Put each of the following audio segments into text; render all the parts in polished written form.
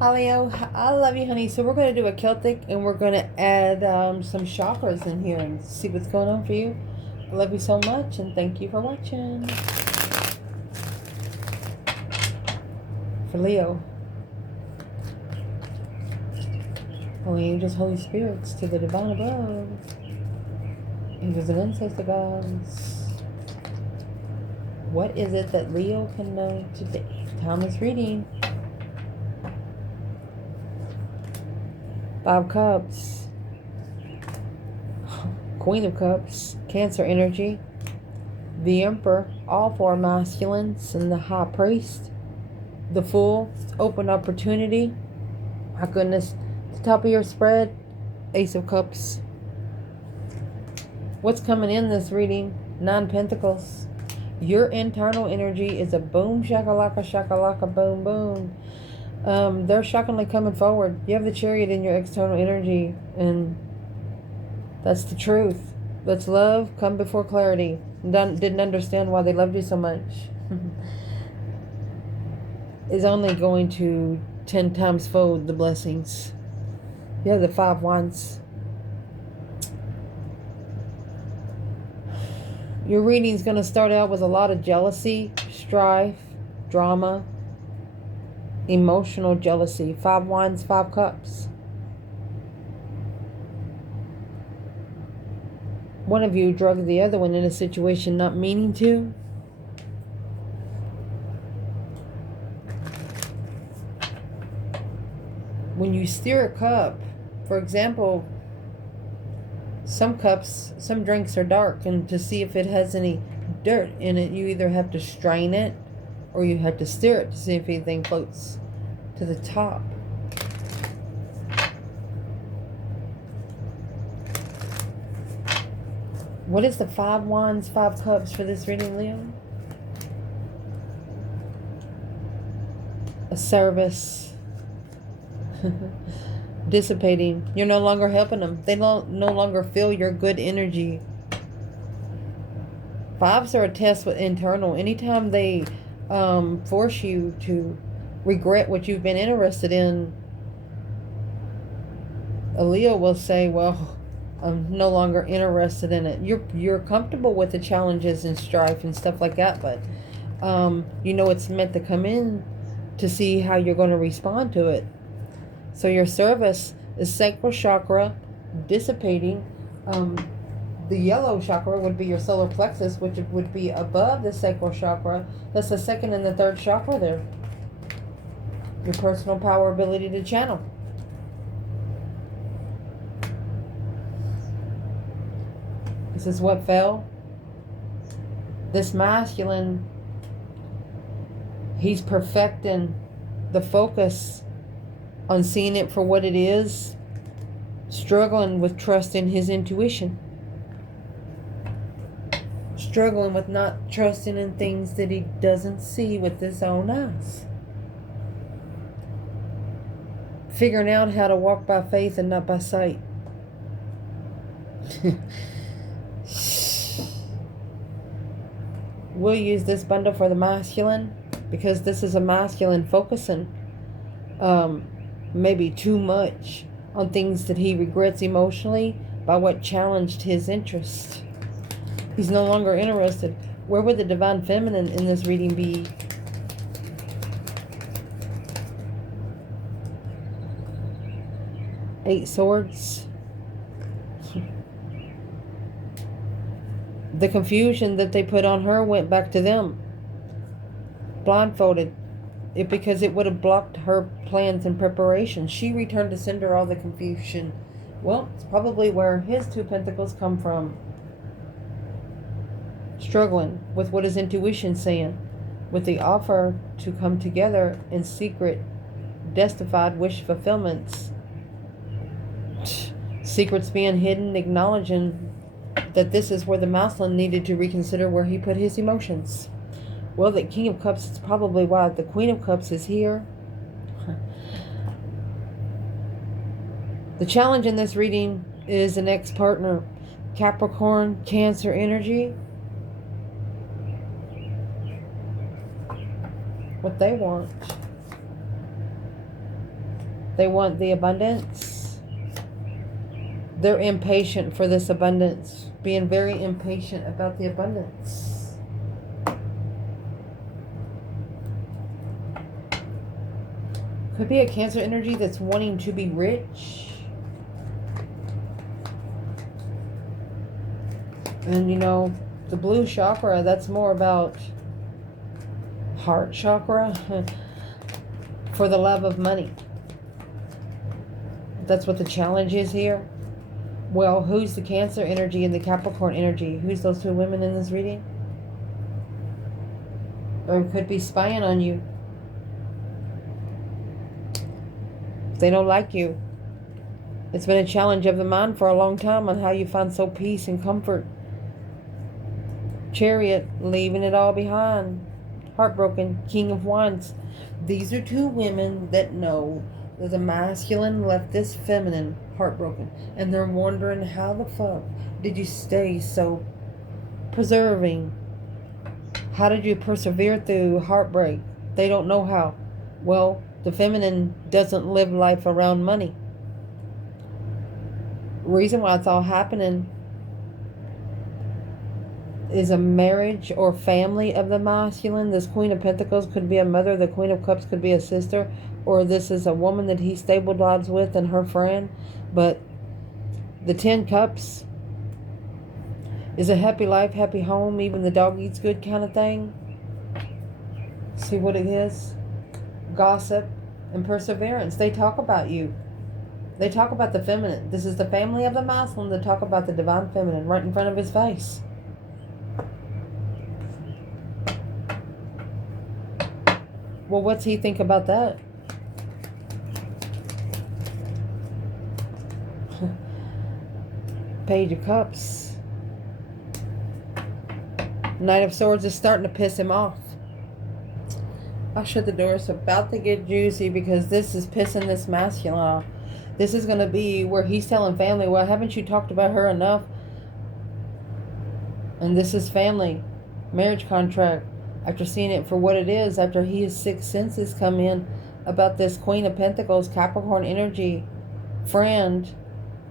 Leo, I love you, honey. So we're going to do a Celtic, and we're going to add some chakras in here and see what's going on for you. I love you so much, and thank you for watching. For Leo, holy angels, holy spirits, to the divine above, angels and ancestor gods, what is it that Leo can know today? Timeless reading. 5 Cups, Queen of Cups, Cancer energy, the Emperor, all 4 masculines, and the High Priest, the Fool, open opportunity. My goodness, the top of your spread, Ace of Cups. What's coming in this reading? 9 Pentacles. Your internal energy is a boom shakalaka boom boom. They're shockingly coming forward. You have the Chariot in your external energy, and that's the truth. That's love come before clarity. Didn't understand why they loved you so much. Is only going to 10 times fold the blessings. You have the 5 Wands. Your reading is going to start out with a lot of jealousy, strife, drama, emotional jealousy. 5 Wands, 5 Cups. One of you drugged the other one in a situation not meaning to. When you stir a cup, for example, some drinks are dark, and to see if it has any dirt in it, you either have to strain it or you have to stir it to see if anything floats to the top. What is the 5 Wands, 5 Cups for this reading, Leo? A service. Dissipating. You're no longer helping them. They no longer feel your good energy. 5s are a test with internal. Anytime they force you to regret what you've been interested in, a Leo will say, well, I'm no longer interested in it. You're comfortable with the challenges and strife and stuff like that, but you know it's meant to come in to see how you're going to respond to it. So your service is sacral chakra dissipating. The yellow chakra would be your solar plexus, which would be above the sacral chakra. That's the 2nd and the 3rd chakra there. Your personal power, ability to channel. This is what fell. This masculine, he's perfecting the focus on seeing it for what it is, struggling with trust in his intuition, struggling with not trusting in things that he doesn't see with his own eyes, figuring out how to walk by faith and not by sight. We'll use this bundle for the masculine because this is a masculine focusing maybe too much on things that he regrets emotionally by what challenged his interest. He's no longer interested. Where would the divine feminine in this reading be? Eight Swords. The confusion that they put on her went back to them. Blindfolded. Because it would have blocked her plans and preparations. She returned to sender all the confusion. Well, it's probably where his 2 Pentacles come from. Struggling with what his intuition's saying. With the offer to come together in secret, destified wish fulfillments. Secrets being hidden, acknowledging that this is where the masculine needed to reconsider where he put his emotions. Well, the King of Cups is probably why the Queen of Cups is here. The challenge in this reading is an ex-partner. Capricorn, Cancer energy. What they want. They want the abundance. They're impatient for this abundance. Being very impatient about the abundance. Could be a Cancer energy that's wanting to be rich. And you know, the blue chakra, that's more about heart chakra. For the love of money. That's what the challenge is here. Well, who's the Cancer energy and the Capricorn energy? Who's those two women in this reading? Or could be spying on you. They don't like you. It's been a challenge of the mind for a long time on how you find so peace and comfort. Chariot, leaving it all behind. Heartbroken, King of Wands. These are two women that know that the masculine left this feminine heartbroken. And they're wondering, how the fuck did you stay so preserving? How did you persevere through heartbreak? They don't know how. Well, the feminine doesn't live life around money. Reason why it's all happening is a marriage or family of the masculine. This Queen of Pentacles could be a mother. The Queen of Cups could be a sister. Or this is a woman that he stable lives with and her friend. But the 10 Cups is a happy life, happy home, even the dog eats good kind of thing. See what it is? Gossip and perseverance. They talk about you. They talk about the feminine. This is the family of the masculine that talk about the divine feminine right in front of his face. Well, what's he think about that? Page of Cups. Knight of Swords is starting to piss him off. I'll shut the door. It's about to get juicy because this is pissing this masculine off. This is going to be where he's telling family, well, haven't you talked about her enough? And this is family. Marriage contract. After seeing it for what it is, after his sixth senses come in about this Queen of Pentacles, Capricorn energy, friend,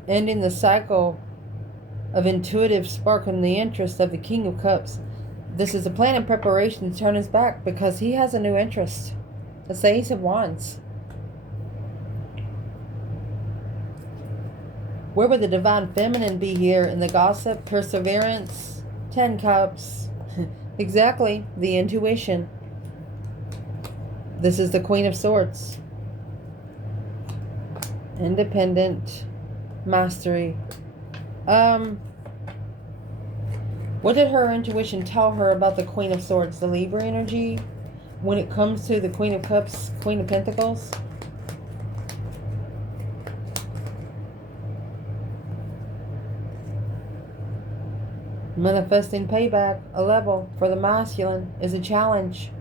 ending the cycle of intuitive spark in the interest of the King of Cups. This is a plan and preparation to turn his back because he has a new interest. That's the Ace of Wands. Where would the divine feminine be here in the gossip, perseverance, 10 Cups? Exactly, the intuition. This is the Queen of Swords. Independent, mastery. What did her intuition tell her about the Queen of Swords? The Libra energy? When it comes to the Queen of Cups, Queen of Pentacles? Manifesting payback, a level for the masculine is a challenge.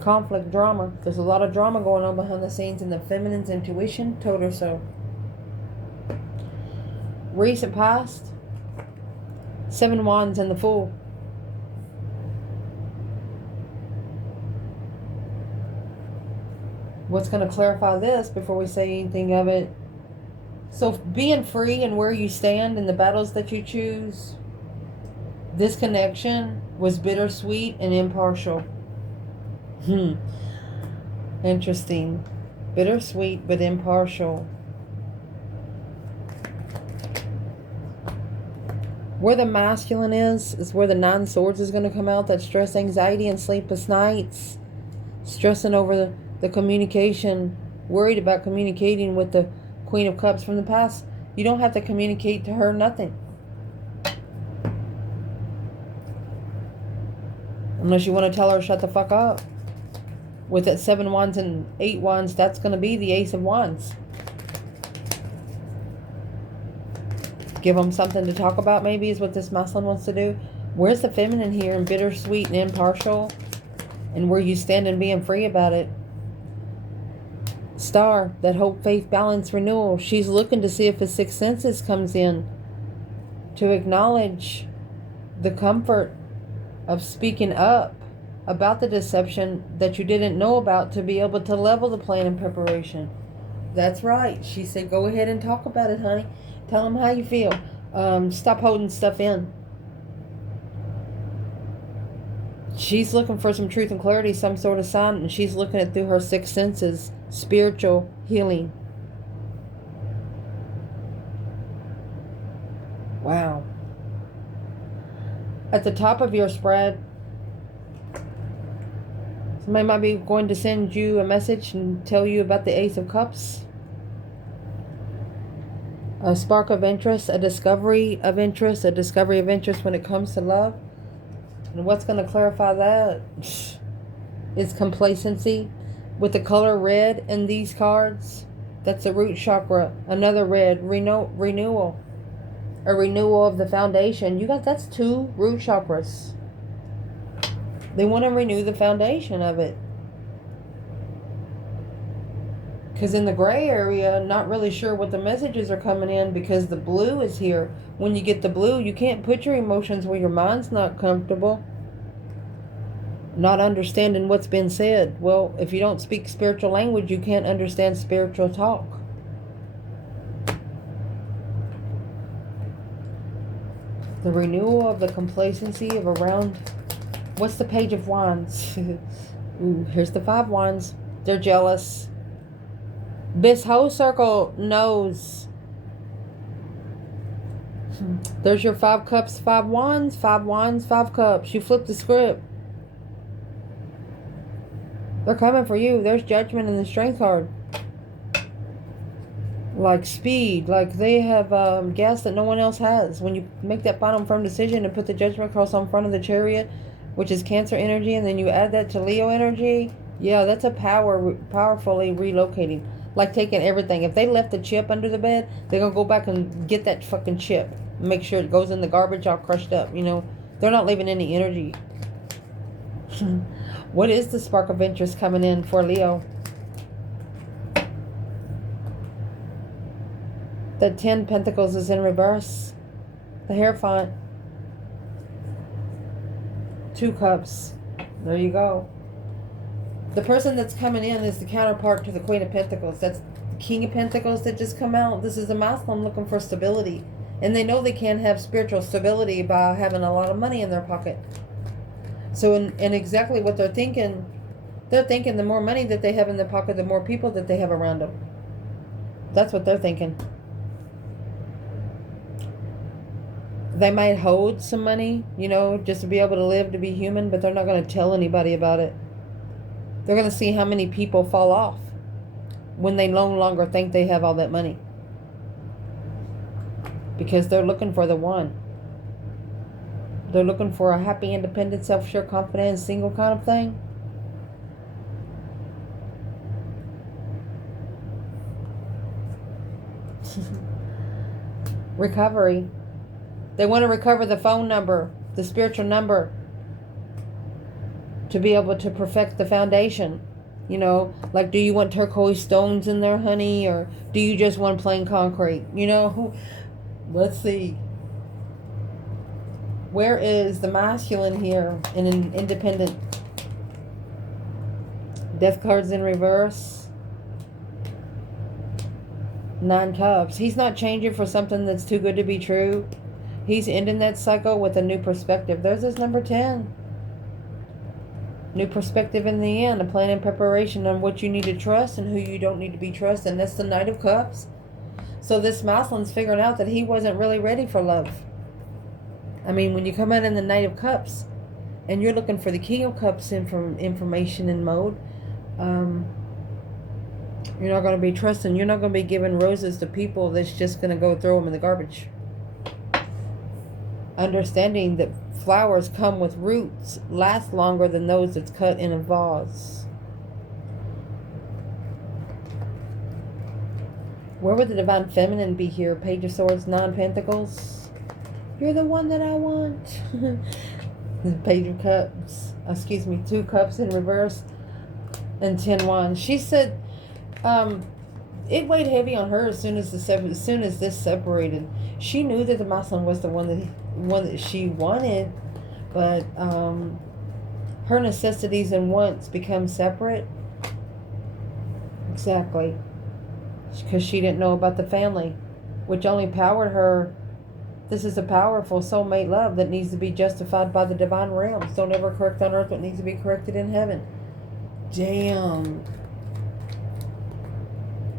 Conflict, drama. There's a lot of drama going on behind the scenes in the feminine's intuition. Told her so. Recent past. 7 Wands and the Fool. What's going to clarify this before we say anything of it? So being free and where you stand in the battles that you choose. This connection was bittersweet and impartial. Interesting. Bittersweet but impartial. Where the masculine is where the 9 Swords is going to come out. That stress, anxiety, and sleepless nights. Stressing over the communication. Worried about communicating with the Queen of Cups from the past. You don't have to communicate to her nothing. Unless you want to tell her shut the fuck up. With that 7 Wands and 8 Wands, that's going to be the Ace of Wands. Give them something to talk about maybe is what this masculine wants to do. Where's the feminine here in bittersweet and impartial? And where you stand and being free about it. Star, that hope, faith, balance, renewal. She's looking to see if the sixth senses comes in. To acknowledge the comfort of speaking up about the deception that you didn't know about to be able to level the plan in preparation. That's right. She said, go ahead and talk about it, honey. Tell them how you feel. Stop holding stuff in. She's looking for some truth and clarity, some sort of sign, and she's looking at through her six senses, spiritual healing. Wow. At the top of your spread, somebody might be going to send you a message and tell you about the Ace of Cups. A spark of interest, a discovery of interest when it comes to love. And what's going to clarify that is complacency. With the color red in these cards, that's the root chakra. Another red, renewal. A renewal of the foundation. That's 2 root chakras. They want to renew the foundation of it. Because in the gray area, not really sure what the messages are coming in because the blue is here. When you get the blue, you can't put your emotions where your mind's not comfortable. Not understanding what's been said. Well, if you don't speak spiritual language, you can't understand spiritual talk. The renewal of the complacency of around... What's the Page of Wands? Ooh, here's the 5 Wands. They're jealous. This whole circle knows. There's your 5 Cups, 5 Wands, 5 Wands, 5 Cups. You flip the script. They're coming for you. There's Judgment in the Strength card. Like speed. Like they have gas that no one else has. When you make that final firm decision and put the Judgment cross on front of the Chariot, which is Cancer energy, and then you add that to Leo energy, yeah, that's a powerfully relocating. Like taking everything. If they left the chip under the bed, they're going to go back and get that fucking chip. Make sure it goes in the garbage all crushed up, you know. They're not leaving any energy. What is the spark of interest coming in for Leo? The 10 Pentacles is in reverse. The Hierophant. 2 Cups. There you go. The person that's coming in is the counterpart to the Queen of Pentacles. That's the King of Pentacles that just come out. This is a Muslim looking for stability. And they know they can't have spiritual stability by having a lot of money in their pocket. So in exactly what they're thinking the more money that they have in their pocket, the more people that they have around them. That's what they're thinking. They might hold some money, you know, just to be able to live, to be human, but they're not going to tell anybody about it. They're going to see how many people fall off when they no longer think they have all that money. Because they're looking for the one. They're looking for a happy, independent, self-sure, confident, single kind of thing. Recovery. They want to recover the phone number, the spiritual number, to be able to perfect the foundation. You know, like, do you want turquoise stones in there, honey? Or do you just want plain concrete? You know, let's see. Where is the masculine here in an independent? Death card's in reverse. 9 Cups. He's not changing for something that's too good to be true. He's ending that cycle with a new perspective. There's his number 10. New perspective in the end. A plan and preparation on what you need to trust and who you don't need to be trusted. And that's the Knight of Cups. So this Muslim's figuring out that he wasn't really ready for love. I mean, when you come out in the Knight of Cups and you're looking for the King of Cups information and mode, you're not going to be trusting. You're not going to be giving roses to people that's just going to go throw them in the garbage. Understanding that flowers come with roots, last longer than those that's cut in a vase. Where would the Divine Feminine be here? Page of Swords, 9 Pentacles. You're the one that I want. The Page of Cups. Excuse me, 2 Cups in reverse. And 10 Wands. She said it weighed heavy on her as soon as this separated. She knew that the Muslim was the one that she wanted, but Her necessities and wants become separate. Exactly. Because she didn't know about the family, which only powered her. This is a powerful soulmate love that needs to be justified by the divine realms. Don't ever correct on earth what needs to be corrected in heaven. Damn.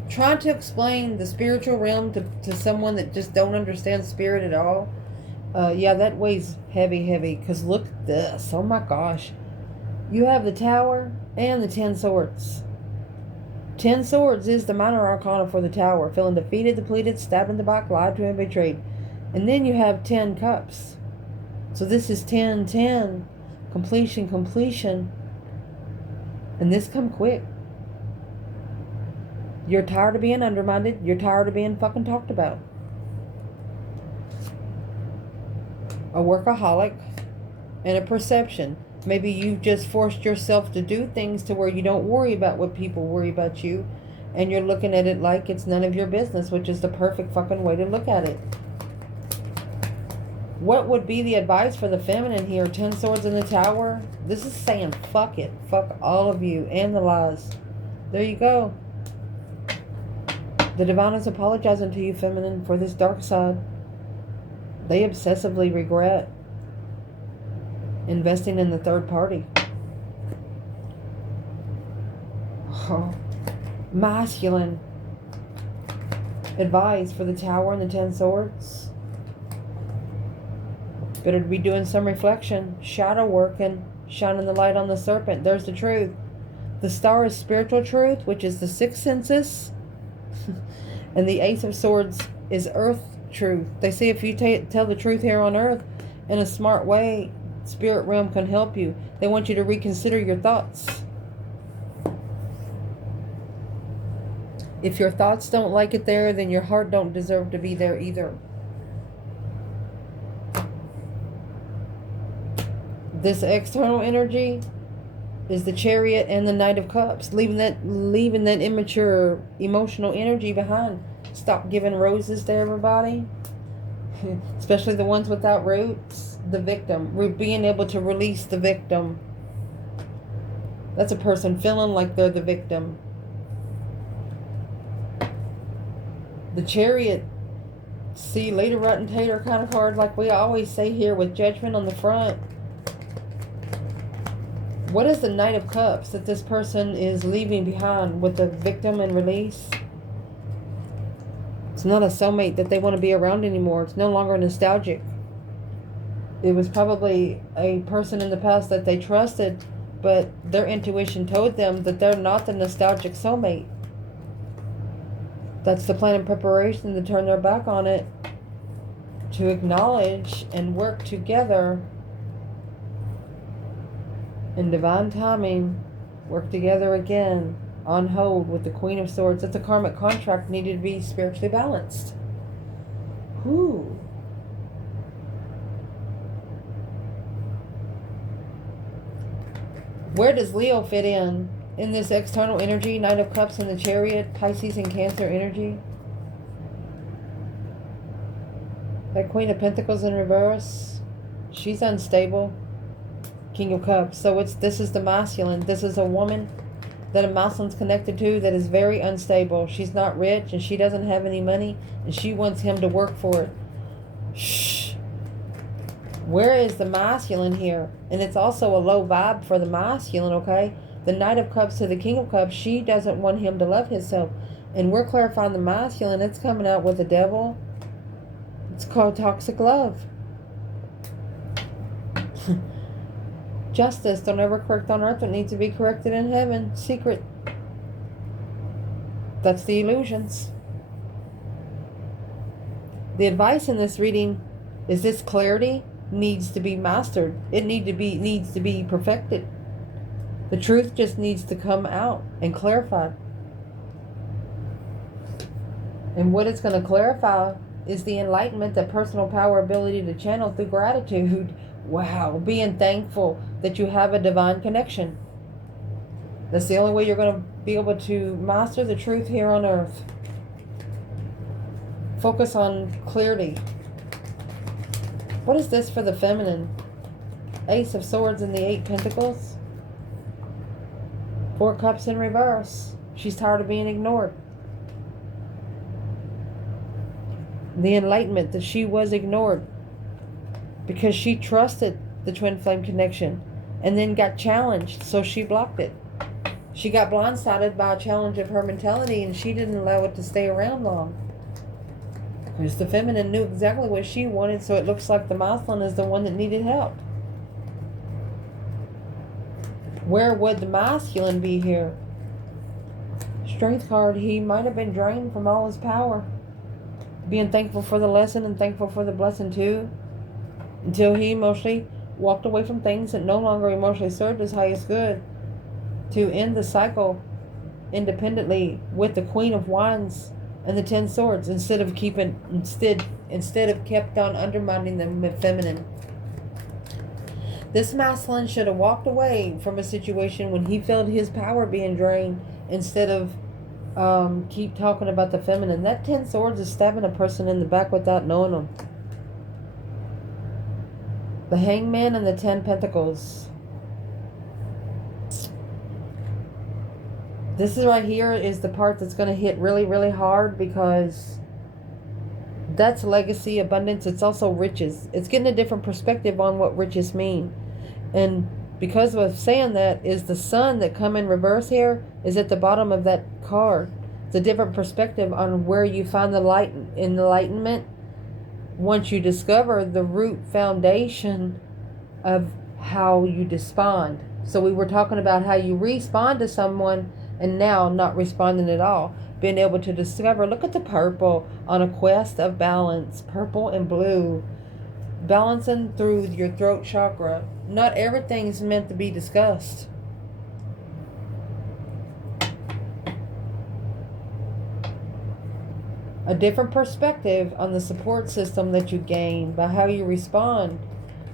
Trying to explain the spiritual realm to someone that just don't understand spirit at all. Yeah, that weighs heavy. Because look at this. Oh my gosh. You have the Tower and the 10 Swords. 10 Swords is the minor arcana for the Tower. Feeling defeated, depleted, stabbed in the back, lied to, and betrayed. And then you have 10 Cups. So this is 10-10. Completion. And this come quick. You're tired of being undermined. You're tired of being fucking talked about. A workaholic and a perception. Maybe you've just forced yourself to do things to where you don't worry about what people worry about you. And you're looking at it like it's none of your business, which is the perfect fucking way to look at it. What would be the advice for the feminine here? 10 Swords in the Tower. This is saying fuck it. Fuck all of you and the lies. There you go. The divine is apologizing to you, feminine, for this dark side. They obsessively regret investing in the third party. Oh. Masculine advice for the Tower and the 10 Swords. Better to be doing some reflection, shadow working, shining the light on the serpent. There's the truth. The Star is spiritual truth, which is the sixth senses. And the Ace of Swords is earth truth. They say if you tell the truth here on earth in a smart way, spirit realm can help you. They want you to reconsider your thoughts. If your thoughts don't like it there, then your heart don't deserve to be there either. This external energy is the Chariot and the Knight of Cups, leaving that immature emotional energy behind. Stop giving roses to everybody, especially the ones without roots. The victim, being able to release the victim. That's a person feeling like they're the victim. The Chariot, see, later rotten tater kind of card, like we always say here, with Judgment on the front. What is the Knight of Cups that this person is leaving behind with the victim and release? It's not a soulmate that they want to be around anymore. It's no longer nostalgic. It was probably a person in the past that they trusted, but their intuition told them that they're not the nostalgic soulmate. That's the plan of preparation to turn their back on it, to acknowledge and work together in divine timing, work together again, on hold with the Queen of Swords. It's a karmic contract needed to be spiritually balanced. Whew. Where does Leo fit in this external energy? Knight of Cups and the Chariot, Pisces and Cancer energy. That Queen of Pentacles in reverse, she's unstable. King of Cups. So this is the masculine. This is a woman that a masculine's connected to that is very unstable. She's not rich and she doesn't have any money and she wants him to work for it. Shh. Where is the masculine here? And it's also a low vibe for the masculine, okay? The Knight of Cups to the King of Cups, she doesn't want him to love himself. And we're clarifying the masculine. It's coming out with the devil. It's called toxic love. Justice, don't ever correct on earth what needs to be corrected in heaven. Secret. That's the illusions. The advice in this reading is this clarity needs to be mastered. It needs to be perfected. The truth just needs to come out and clarify. And what it's going to clarify is the enlightenment, the personal power, ability to channel through gratitude. Wow, being thankful that you have a divine connection. That's the only way you're going to be able to master the truth here on earth. Focus on clarity. What is this for the feminine? Ace of Swords and the 8 Pentacles. Four Cups in reverse. She's tired of being ignored. The enlightenment that she was ignored because she trusted the twin flame connection and then got challenged, so she blocked it. She got blindsided by a challenge of her mentality, and she didn't allow it to stay around long. Because the feminine knew exactly what she wanted, so it looks like the masculine is the one that needed help. Where would the masculine be here? Strength card. He might have been drained from all his power. Being thankful for the lesson and thankful for the blessing too. Until he emotionally walked away from things that no longer emotionally served his highest good. To end the cycle independently with the Queen of Wands and the 10 Swords, instead of kept on undermining the feminine. This masculine should have walked away from a situation when he felt his power being drained, instead of keep talking about the feminine. That 10 Swords is stabbing a person in the back without knowing them. The Hangman and the 10 Pentacles. This is right here is the part that's going to hit really, really hard, because that's legacy, abundance. It's also riches. It's getting a different perspective on what riches mean. And because of saying that is the sun that come in reverse here is at the bottom of that card. It's a different perspective on where you find the light in enlightenment once you discover the root foundation of how you respond. So we were talking about how you respond to someone and now not responding at all. Being able to discover, look at the purple on a quest of balance, purple and blue. Balancing through your throat chakra. Not everything's meant to be discussed. A different perspective on the support system that you gain by how you respond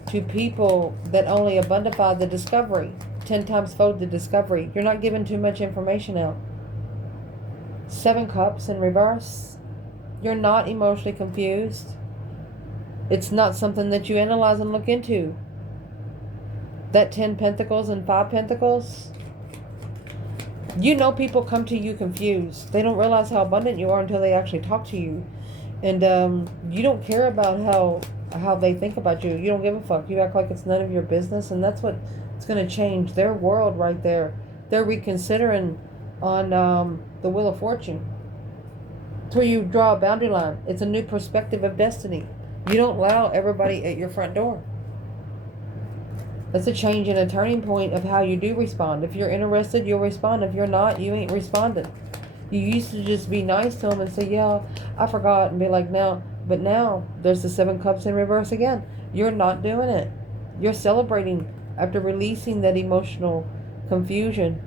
to people that only abundify the discovery. 10 times fold the discovery. You're not giving too much information out. 7 Cups in reverse. You're not emotionally confused. It's not something that you analyze and look into. That 10 Pentacles and 5 Pentacles. You know people come to you confused. They don't realize how abundant you are until they actually talk to you. And you don't care about how they think about you. You don't give a fuck. You act like it's none of your business. And that's what it's going to change their world right there. They're reconsidering on the Wheel of Fortune. It's where you draw a boundary line. It's a new perspective of destiny. You don't allow everybody at your front door. That's a change and a turning point of how you do respond. If you're interested, you'll respond. If you're not, you ain't responding. You used to just be nice to them and say, yeah, I forgot, and be like, no. But now there's the 7 Cups in reverse again. You're not doing it. You're celebrating after releasing that emotional confusion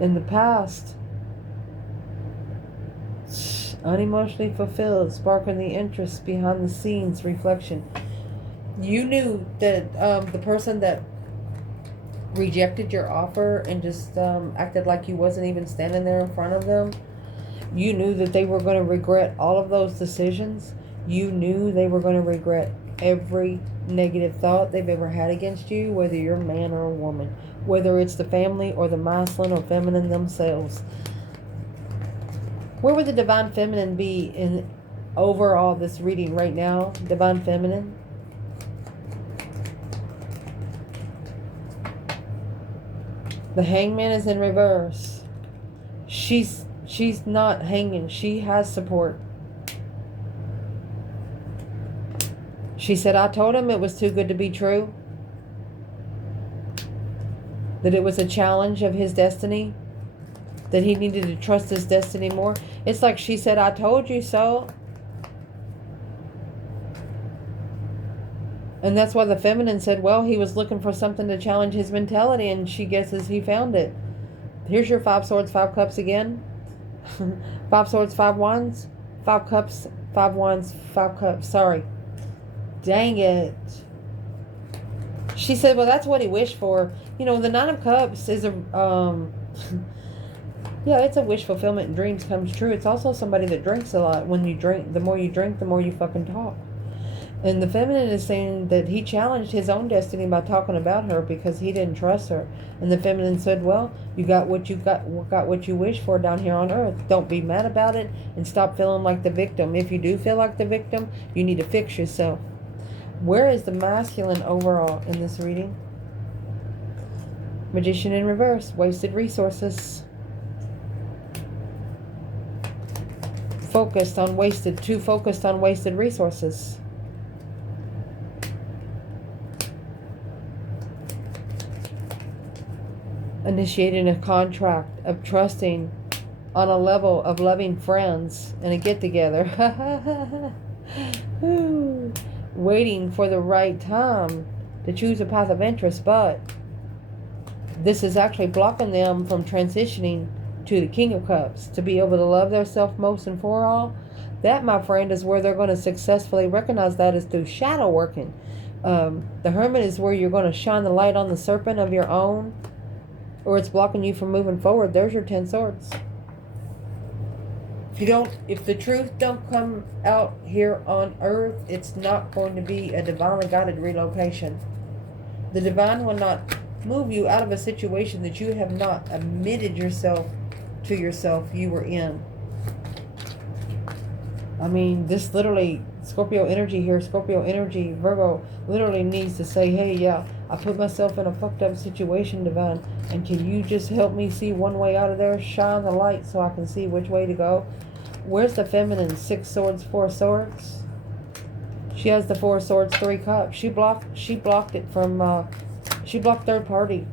in the past. Unemotionally fulfilled, sparking the interest behind the scenes reflection. You knew that the person that rejected your offer and just acted like you wasn't even standing there in front of them, you knew that they were going to regret all of those decisions. You knew they were going to regret every negative thought they've ever had against you, whether you're a man or a woman, whether it's the family or the masculine or feminine themselves. Where would the divine feminine be in overall this reading right now? Divine feminine. The Hangman is in reverse. She's not hanging. She has support. She said, I told him it was too good to be true. That it was a challenge of his destiny. That he needed to trust his destiny more. It's like she said, I told you so. And that's why the feminine said, well, he was looking for something to challenge his mentality, and she guesses he found it. Here's your 5 Swords, 5 Cups again. 5 Swords, 5 Wands. 5 Cups, 5 Wands, 5 Cups. Sorry. Dang it. She said, well, that's what he wished for. You know, the 9 of Cups is a... yeah, it's a wish fulfillment and dreams comes true. It's also somebody that drinks a lot. When you drink, the more you drink, the more you fucking talk. And the feminine is saying that he challenged his own destiny by talking about her because he didn't trust her. And the feminine said, well, you got what what you wish for down here on earth. Don't be mad about it and stop feeling like the victim. If you do feel like the victim, you need to fix yourself. Where is the masculine overall in this reading? Magician in reverse, wasted resources. Too focused on wasted resources. Initiating a contract of trusting on a level of loving friends and a get-together. Waiting for the right time to choose a path of interest, but this is actually blocking them from transitioning to the King of Cups, to be able to love theirself most and for all. That, my friend, is where they're going to successfully recognize that is through shadow working. The Hermit is where you're going to shine the light on the serpent of your own, or it's blocking you from moving forward. There's your 10 swords. If the truth don't come out here on earth, it's not going to be a divinely guided relocation. The divine will not move you out of a situation that you have not admitted yourself to yourself you were in. I mean, this literally, Scorpio energy here, Scorpio energy, Virgo literally needs to say, hey, yeah, I put myself in a fucked up situation, divine, and can you just help me see one way out of there? Shine the light so I can see which way to go. Where's the feminine? 6 swords, 4 swords. She has the 4 swords, 3 cups. She blocked it from, she blocked third party.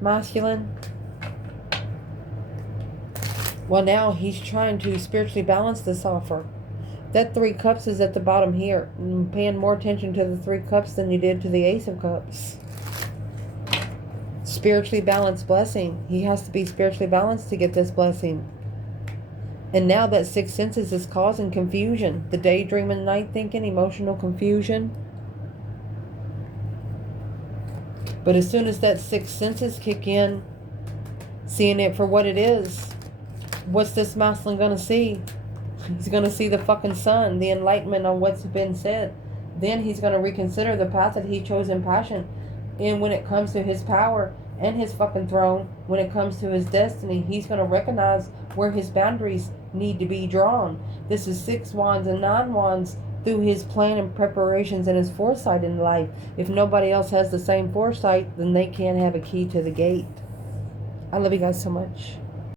Masculine. Well, now he's trying to spiritually balance this offer. That 3 cups is at the bottom here. Paying more attention to the 3 cups than you did to the Ace of Cups. Spiritually balanced blessing. He has to be spiritually balanced to get this blessing. And now that 6 senses is causing confusion. The daydreaming, night thinking, emotional confusion. But as soon as that 6 senses kick in, seeing it for what it is, what's this masculine going to see? He's going to see the fucking sun, the enlightenment on what's been said. Then he's going to reconsider the path that he chose in passion. And when it comes to his power and his fucking throne, when it comes to his destiny, he's going to recognize where his boundaries need to be drawn. This is 6 wands and 9 wands through his plan and preparations and his foresight in life. If nobody else has the same foresight, then they can't have a key to the gate. I love you guys so much.